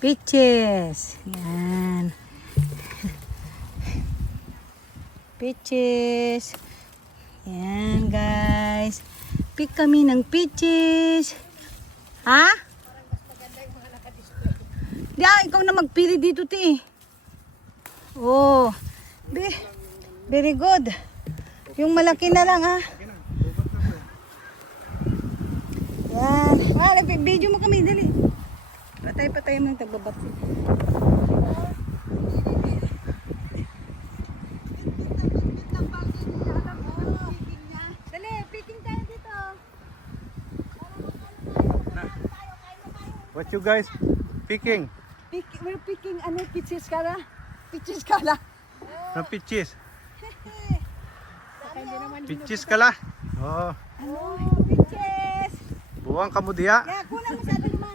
Peaches. Yan. Peaches. Yan guys. Pick kami ng peaches. Ha? Di ikaw na magpili dito ti. Oh. Very good. Yung malaki na lang ha. Yan. Video mo kami dali. Patay mo yung tagbabati. Dali, picking tayo dito. What you guys picking? We're picking peaches kala. Peaches kala. No peaches. Peaches kala. Oh. Peaches. Buwang kamu diya. Ya, kulang masyado naman.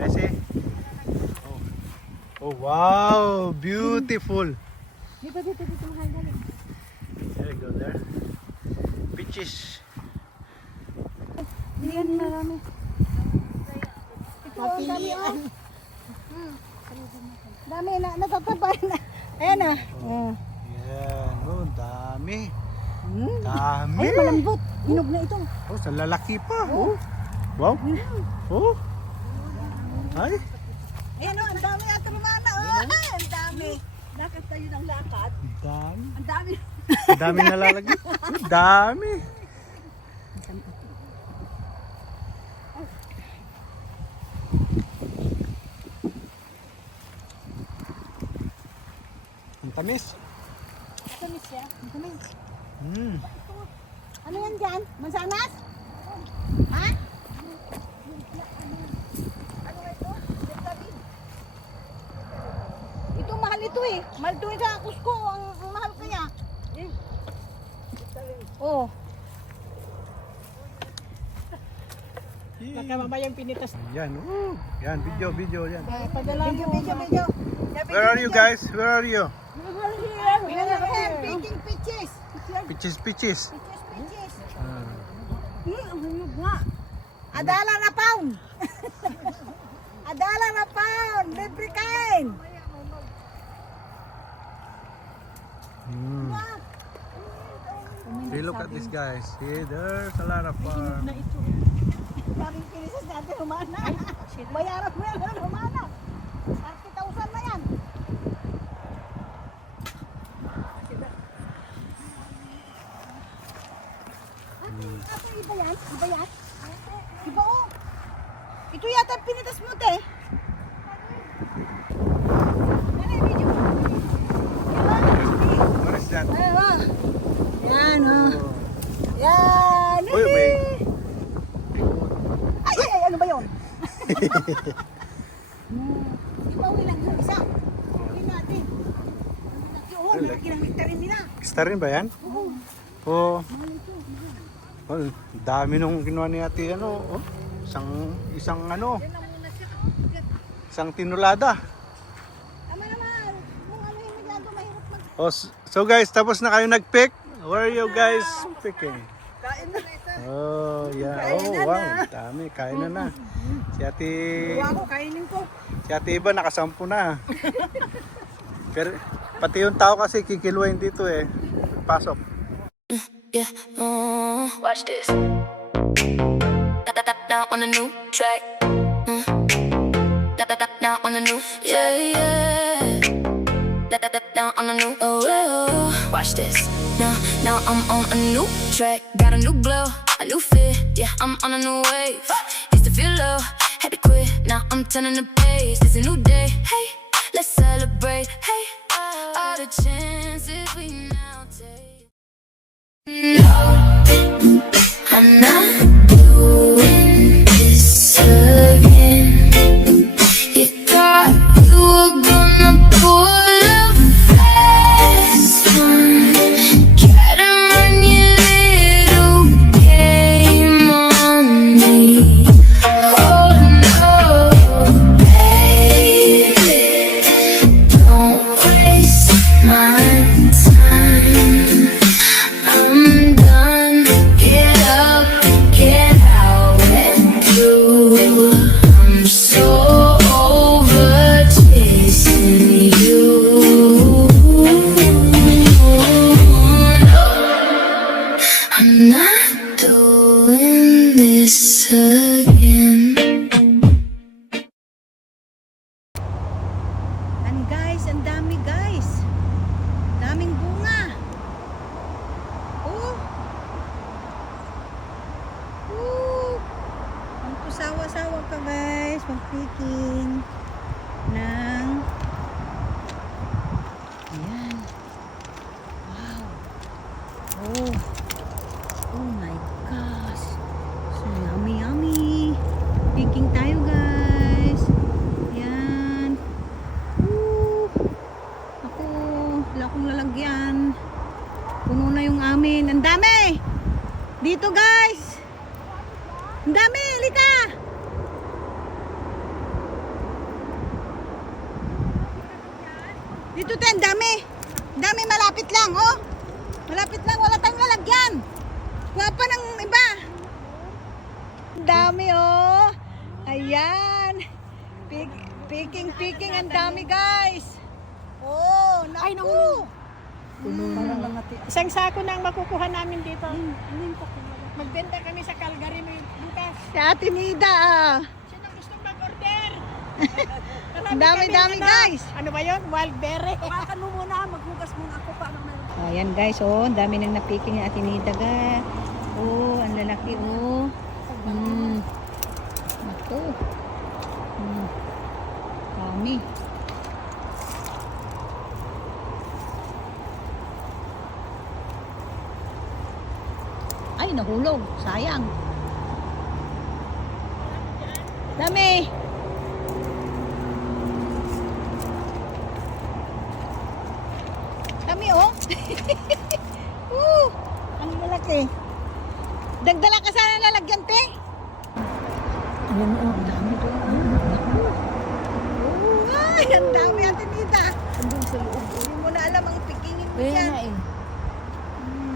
Kasi. Oh wow, beautiful. Dito mahal dali. There you go there. Peaches. Diyan marami. Ito ang dami oh. Dami na natatapay na. Ayan na. Yan, oh dami. Dami. Ay, malambot. Hinog na ito. Oh, sa lalaki pa. Oh. Wow. Oh. Ay. Ayan o, ang dami at rumana. Ay, ang dami. Lakad tayo ng lakad. Ang dami. Ang dami. Ang dami nalalagay. Ang dami. Ang tamis. Tamis siya. Ang tamis. Ano yan dyan? Mansanas? Ha? Ano ito? Ito mahal ito eh. Mahal ito sa Cusco. Ang mahal kaya. Oh. Baka mamaya yung pinitas. Yan. Oh. Yan, video yan. Padala video. Where are you guys? Where are you? Picking peaches. Peaches. Peaches. Ang huyog nga. Adala na pound. Adala na pound. Libre kain. See, look at this guys. See, there's a lot of farm. Daming pinises natin humana. Bayaran mo yan humana. 30,000 na yan. Ako iba yan? Iba yan? Iba oh. Ito yata pinitas mo te. Ano yung video mo? What is that? Yan oh. Yan. Uy, may... Ay, ano ba yun? Ibawi lang yung isa. Ibawi natin. Oh, malaki ng hektarin nila. Extra rin ba yan? Oo. Oh, dami nung ginawa ni ate ano, oh. Isang ano. Isang tinulada. Tama naman. Kung ano yung maglado, mahirap mag... Oh, so guys, tapos na kayo nag-pick? Where are you guys picking? Kain na ito. Oh, yeah. Kain Oh, na wow. na. Dami, kain na. Si ate... Huwag ko, kainin ko. Si ate iba nakasampu na. Pero pati yung tao kasi kikiluin dito eh. Pasok. Yeah, watch this. Now on a new track. Now on a new, yeah. Now on a new, watch this. Now I'm on a new track. Got a new glow, a new fit. Yeah, I'm on a new wave. Used to feel low, had to quit. Now I'm turning the pace. It's a new day. Hey, let's celebrate. Hey, all the chances we now take. No, I'm not doing this again. You thought you were gonna pull a fast one. Try to run your little game on me. Oh no, baby, don't waste my time. I'm done. Get up, this again. And guys, ang dami guys. Daming bunga. Oh. Oh. Ang kusawa-sawa ka guys. Mag-picking ng ayan. Wow. Oh. Oh my gosh. So yummy yummy. Picking tayo guys. Yan. Woo. Ako, wala akong lalagyan. Puno na yung amin. Ang dami! Dito guys! Ang dami! Lika! Dito tayo, ang dami! Ang dami, malapit lang, oh! Malapit lang, wala tayong lalagyan! Wapa ng iba! Ang dami, oh! Ayan! Picking, ang dami guys! Oh, naku! Ay, naku. Isang sako na ang makukuha namin dito. Magbenta kami sa Calgary ni Lucas. Si Ate Nida, ah. Sino gusto mag-order? Ang dami-dami guys! Ano ba yun? Wild berry. Hawakan mo muna, maghugas muna ako pa. Ayan guys, oh, ang dami nang napiking ni Ate Nida guys. Oh, ang lalaki, oh. Naku. Dami. Ay, nahulog. Sayang. Dami. Dami, oh. Ang lalaki. Dagdala ka sana lalagyan, te. Ayan, oh. Ang dami doon. Ay, ang dami, Ate Nida. Andun sa loob. Hindi mo na alam ang pikingin mo yan.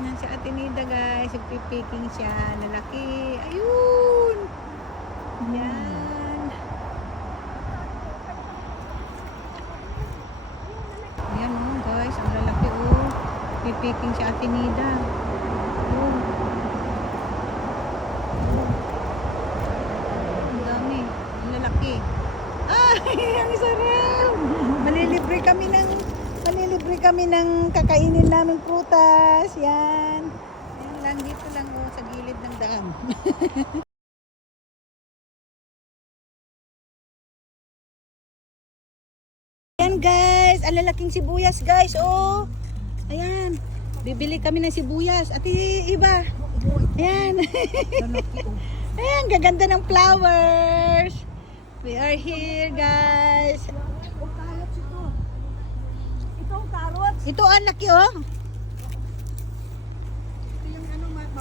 Yan si Ate Nida, guys. Nagpipiking siya. Lalaki. Ayun. Yan. Ayan, oh, guys. Ang lalaki, oh. Pipiking si Ate Nida. Oh. Ang dami. Ang lalaki. Ay, ang sarap. Malilibre kami ng kakainin naming prutas. Yan. Yan lang, dito lang, oh, sa gilid ng dam. Ayan guys, ang lalaking sibuyas guys, oh. Ayan, bibili kami ng sibuyas. At iba, ayan. Ayan, gaganda ng flowers. We are here guys. Ito ang carrots. Ito ang laki, oh.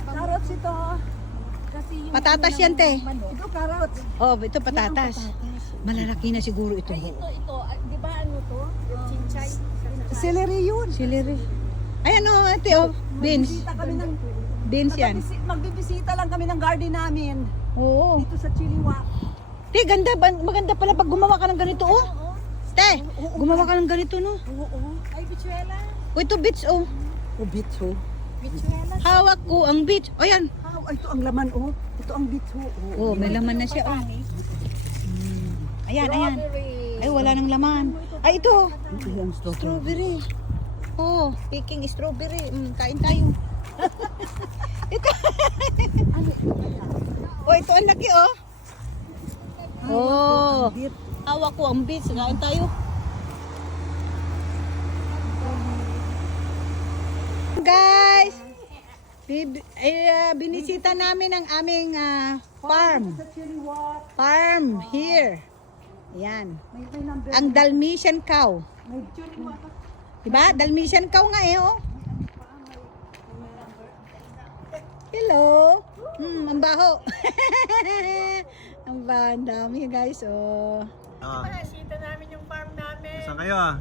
Carrots ito. Kasi yung Patatas yan, te. ito carrots. Oh, ito patatas. Malalaki na siguro ito. Di ba ano to? Yung chinchay. Celery yun. Celery. Ayan, oh, ate, oh. Beans. Magbibisita kami ng Beans yan. magbibisita lang kami ng garden namin Oo. dito sa Chiliwak. Te, ganda. Maganda pala pag gumawa ka ng ganito, oh. Te, gumawa ka ng ganito, no? Oo. Ay, bichuela. Oh, ito beets, oh. O beets ho. Bichuela. Hawak ko ang beets. Oh, yan. Ay, ito ang laman oh. Ito ang beets ho. Oh, may laman na siya, oh. Ayan, ayan. Ay, wala nang laman. Ay, ito. Ito yung Strawberry. Oh, picking strawberry. Kain tayo. Ito. Oh, ito ang laki, oh. Oh. Hawak ko ang beets. Kain tayo. Guys, binisita namin ang aming farm. Farm here. Ayan. Ang Dalmatian cow. Diba? Dalmatian cow nga eh, oh. Hello. Ang baho. Ang dami guys, oh. Sita namin yung farm namin. Saan kayo ah?